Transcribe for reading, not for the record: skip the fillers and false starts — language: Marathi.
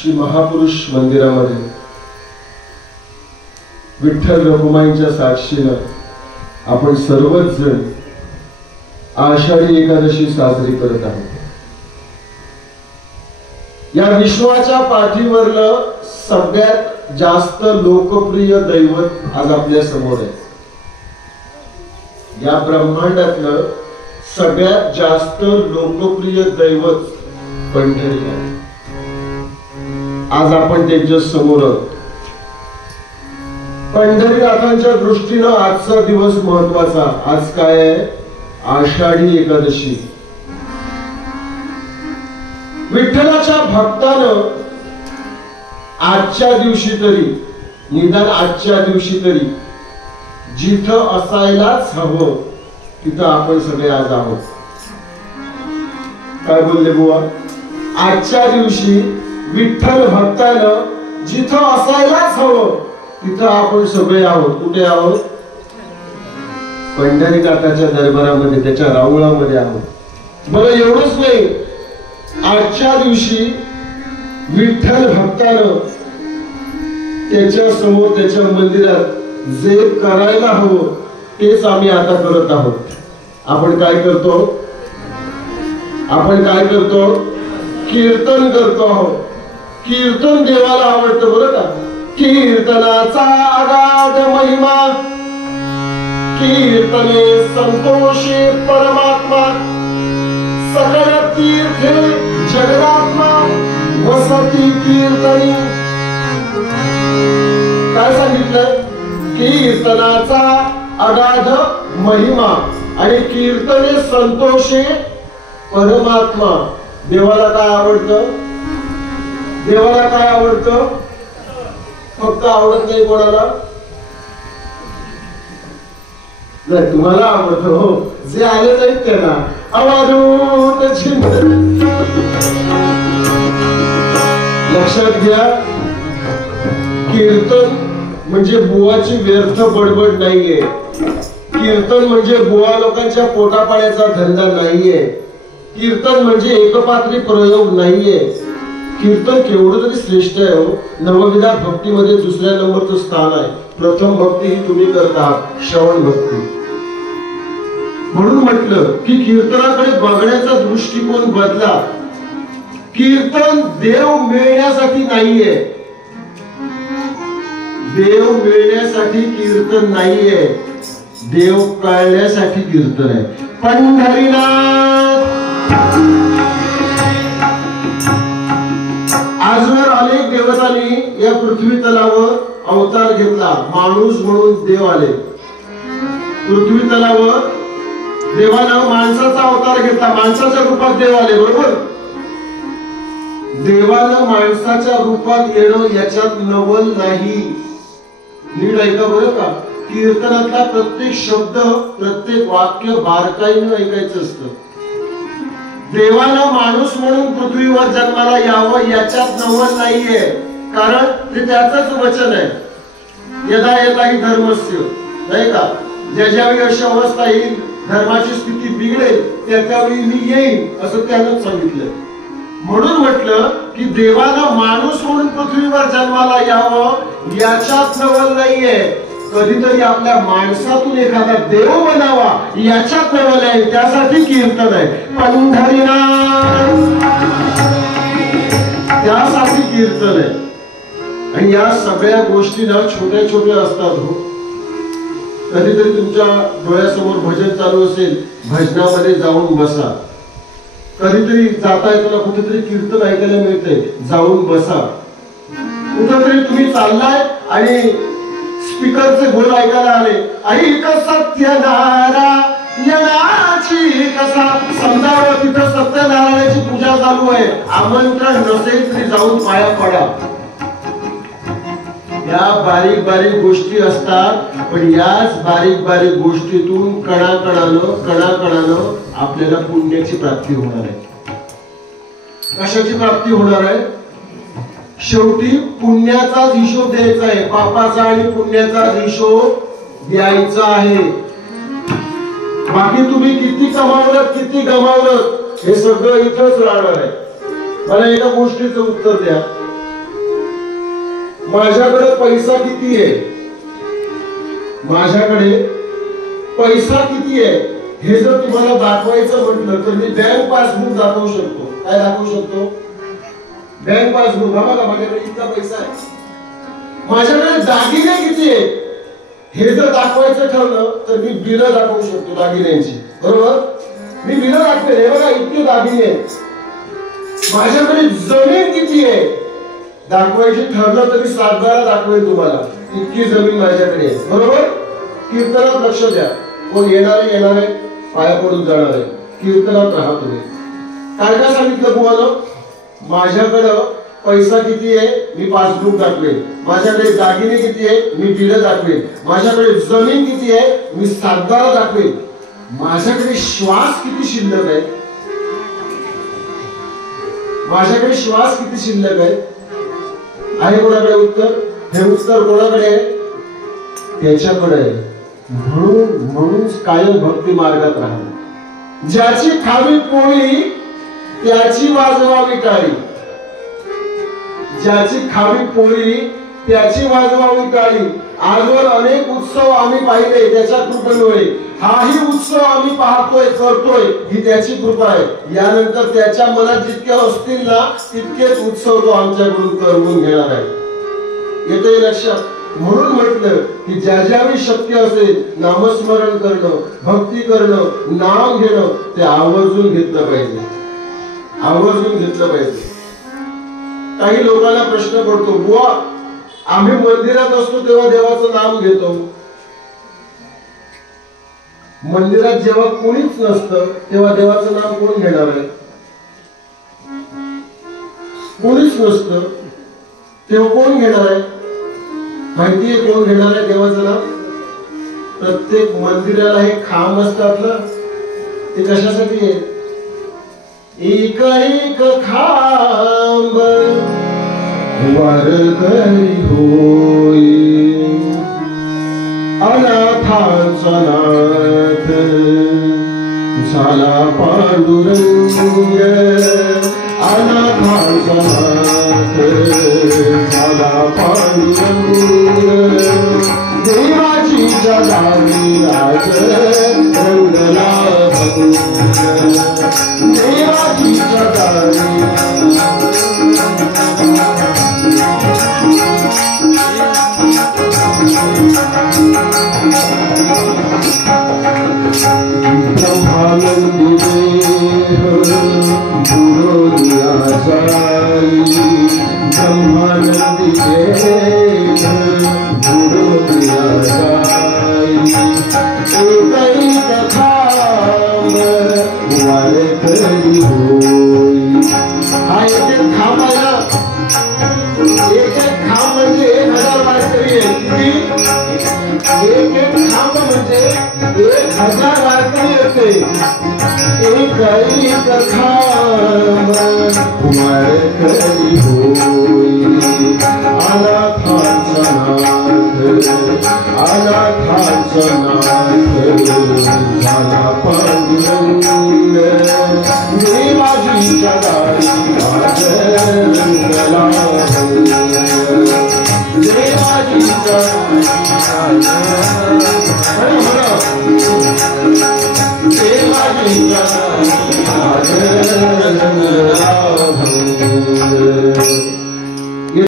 श्री महापुरुष मंदिरामध्ये विठ्ठल रखुमाईच्या साक्षीनं आपण सर्वच जण आषाढी एकादशी साजरी करत आहोत। या विश्वाच्या पाठीवरलं सगळ्यात जास्त लोकप्रिय दैवत आज आपल्या समोर आहे। या ब्रह्मांडातलं सगळ्यात जास्त लोकप्रिय दैवत पंढरी आहे। आज आपण त्यांच्या समोर आहोत। पंढरीनाथांच्या दृष्टीनं आजचा दिवस महत्वाचा। आज काय आहे? आषाढी एकादशी। विठ्ठलाच्या भक्तानं आजच्या दिवशी तरी, निदान आजच्या दिवशी तरी जिथं असायलाच हवं तिथं आपण सगळे आज आहोत। काय बोलले बुवा? आजच्या दिवशी विठ्ठल भक्तानं जिथं असायलाच हवं तिथं आपण सगळे आहोत। कुठे आहोत? पंढरीनाथाच्या दरबारामध्ये, त्याच्या राऊळामध्ये आहोत। बरं, एवढंच नाही, आजच्या दिवशी विठ्ठल भक्तानं त्याच्या समोर, त्याच्या मंदिरात जे करायला हवं तेच आम्ही आता करत आहोत। आपण काय करतो? आपण काय करतो? कीर्तन करतो आहोत। कीर्तन देवाला आवडतं बरं का? कीर्तनाचा अगाध महिमा, कीर्तने संतोषी परमात्मा, सकळ तीर्थे जगदात्मा वसती कीर्तनी। काय सांगितलं? कीर्तनाचा अगाध महिमा आणि कीर्तने संतोषे परमात्मा। देवाला काय आवडतं? देवाला काय आवडतं? फक्त आवडत नाही कोणाला? नाही, तुम्हाला आवडतं हो, जे आले नाहीत त्यांना। अवधूत चिंतन लक्षात घ्या, कीर्तन म्हणजे बुवाची व्यर्थ बडबड नाहीये। कीर्तन म्हणजे बुवा लोकांच्या पोटापाण्याचा धंदा नाहीये। कीर्तन म्हणजे एकपात्री प्रयोग नाहीये। कीर्तन केवढं तरी श्रेष्ठ आहे हो। नवविधा भक्तीमध्ये दुसऱ्या नंबरचं स्थान आहे। प्रथम भक्ती ही तुम्ही करता, श्रवण भक्ती। म्हणून म्हटलं की कीर्तनाकडे बघण्याचा दृष्टिकोन बदला। कीर्तन देव मिळण्यासाठी नाहीये, देव मिळण्यासाठी कीर्तन नाहीये, देव कळण्यासाठी कीर्तन आहे। पंढरीनाथ आजवर अनेक देवतांनी या पृथ्वी तलावर अवतार घेतला। माणूस म्हणून देव आले पृथ्वी तलावर। देवानं माणसाचा अवतार घेतला, माणसाच्या रूपात देव आले। बरोबर? देवानं माणसाच्या रूपात येणं याच्यात नवल नाही। नीट ऐका बरं का? कीर्तनातला प्रत्येक शब्द, प्रत्येक वाक्य बारकाईनं ऐकायचं असतं। देवानं माणूस म्हणून पृथ्वीवर जन्माला यावं याच्यात नवल नाहीये, कारण ते त्याचंच वचन आहे। यदा यदा ही धर्मस्य, नाही का? ज्या ज्यावेळी अशी अवस्था येईल, धर्माची स्थिती बिघडेल, त्यावेळी मी येईन असं त्यानं सांगितलं। म्हणून म्हटलं की देवानं माणूस म्हणून पृथ्वीवर जन्माला यावं याच्यात नवल नाहीये। कधीतरी आपल्या माणसातून एखादा देव बनावा याच्यात नवल आहे, त्यासाठी कीर्तन आहे। पंढरीनाथ त्यासाठी कीर्तन आहे। आणि या सगळ्या गोष्टी ना छोट्या छोट्या असतात हो। कधीतरी तुमच्या डोळ्यासमोर भजन चालू असेल, भजनामध्ये जाऊन बसा। कधीतरी जाता येताना कुठेतरी कीर्तन ऐकायला मिळते, जाऊन बसा। कुठेतरी तुम्ही चाललाय आणि स्पीकरचे बोल ऐकायला आले, ऐक सत्यनारायणाची कथा, समजावं तिथं सत्यनारायणाची पूजा चालू आहे, आमंत्रण नसेल तरी जाऊन पाया पडा। या बारीक बारीक गोष्टी असतात, पण याच बारीक बारीक गोष्टीतून कणाकणानं आपल्याला पुण्याची प्राप्ती होणार आहे। कशाची प्राप्ती होणार आहे? शेवटी पुण्याचाच हिशोब द्यायचा आहे। पापाचा आणि पुण्याचाच हिशोब द्यायचा आहे। बाकी तुम्ही किती कमावलं, किती गमावलं, हे सगळं इथंच राहणार आहे। मला एका गोष्टीचं उत्तर द्या। माझ्याकडे पैसा किती आहे, माझ्याकडे पैसा किती आहे हे जर तुम्हाला दाखवायचं म्हटलं तर मी बँक पासबुक दाखवू शकतो. काय दाखवू शकतो? Bank passbook. बघा माझ्याकडे इतका पैसा आहे. माझ्याकडे दागिने किती आहे हे जर दाखवायचं ठरलं तर मी बिलं दाखवू शकतो दागिन्यांची. बरोबर? मी बिलं दाखवेन. हे बघा इतके दागिने आहेत. माझ्याकडे जमीन किती आहे दाखवायची ठरलं तर मी सातबारा दाखवेन तुम्हाला. इतकी जमीन माझ्याकडे आहे. बरोबर? कीर्तनात लक्ष द्या. कोण येणार आहे पाया पडून जाणार आहे. कीर्तनात राहा तुम्ही. काय काय सांगितलं तुम्हाला? माझ्याकडं पैसा किती आहे मी पासबुक दाखवेन. माझ्याकडे दागिने किती आहे मी बिलं दाखवेन. माझ्याकडे जमीन किती आहे मी सातबारा दाखवेन. माझ्याकडे श्वास किती शिल्लक आहे, माझ्याकडे श्वास किती शिल्लक आहे कोणाकडे उत्तर? हे उत्तर कोणाकडे आहे? त्याच्याकडे आहे. म्हणून कायम भक्ती मार्गात राहा. ज्याची खावी पोळी त्याची वाजवावी टाळी, ज्याची खावी पोळी त्याची वाजवावी टाळी. आजवर अनेक उत्सव आम्ही पाहिले त्याच्या कृपेमुळे. हाही उत्सव आम्ही पाहतोय करतोय ही त्याची कृपा आहे. यानंतर त्याच्या मनात जितके असतील ना तितकेच उत्सव तो आमच्याकडून करवून घेणार आहे. येतोय लक्षात? म्हणून म्हटलं की ज्या ज्यावेळी शक्य असेल नामस्मरण करणं, भक्ती करणं, नाम घेणं ते आवर्जून घेतलं पाहिजे, आवर्जून घेतलं पाहिजे. काही लोकांना प्रश्न पडतो, बुवा आम्ही मंदिरात असतो तेव्हा देवाचं नाम घेतो, मंदिरात जेव्हा कोणीच नसतं तेव्हा देवाचं नाम कोण घेणार आहे? कोणीच नसतं तेव्हा कोण घेणार आहे? माहितीये कोण घेणार आहे देवाचं नाम? प्रत्येक मंदिराला हे खांब असतात ना, ते कशासाठी आहे? एक एक खांब वारकरी होई, अनाथांचा नाथ झाला पांडुरंग, अनाथांचा नाथ झाला पांडुरंग. देवाची जगावी राज रंगला भंग, देवाची जगावी ब्रह्मानंदी देव गुरु दिया जाई, ब्रह्मानंदी देव गुरु दिया जाई. एक खांब वारकरी होई. हा एक खांब आहे ना, एक खांब म्हणजे 1000 वारकरी आहे. एक खांब म्हणजे 1000 वारकरी असते. एक खांब वारकरी होई,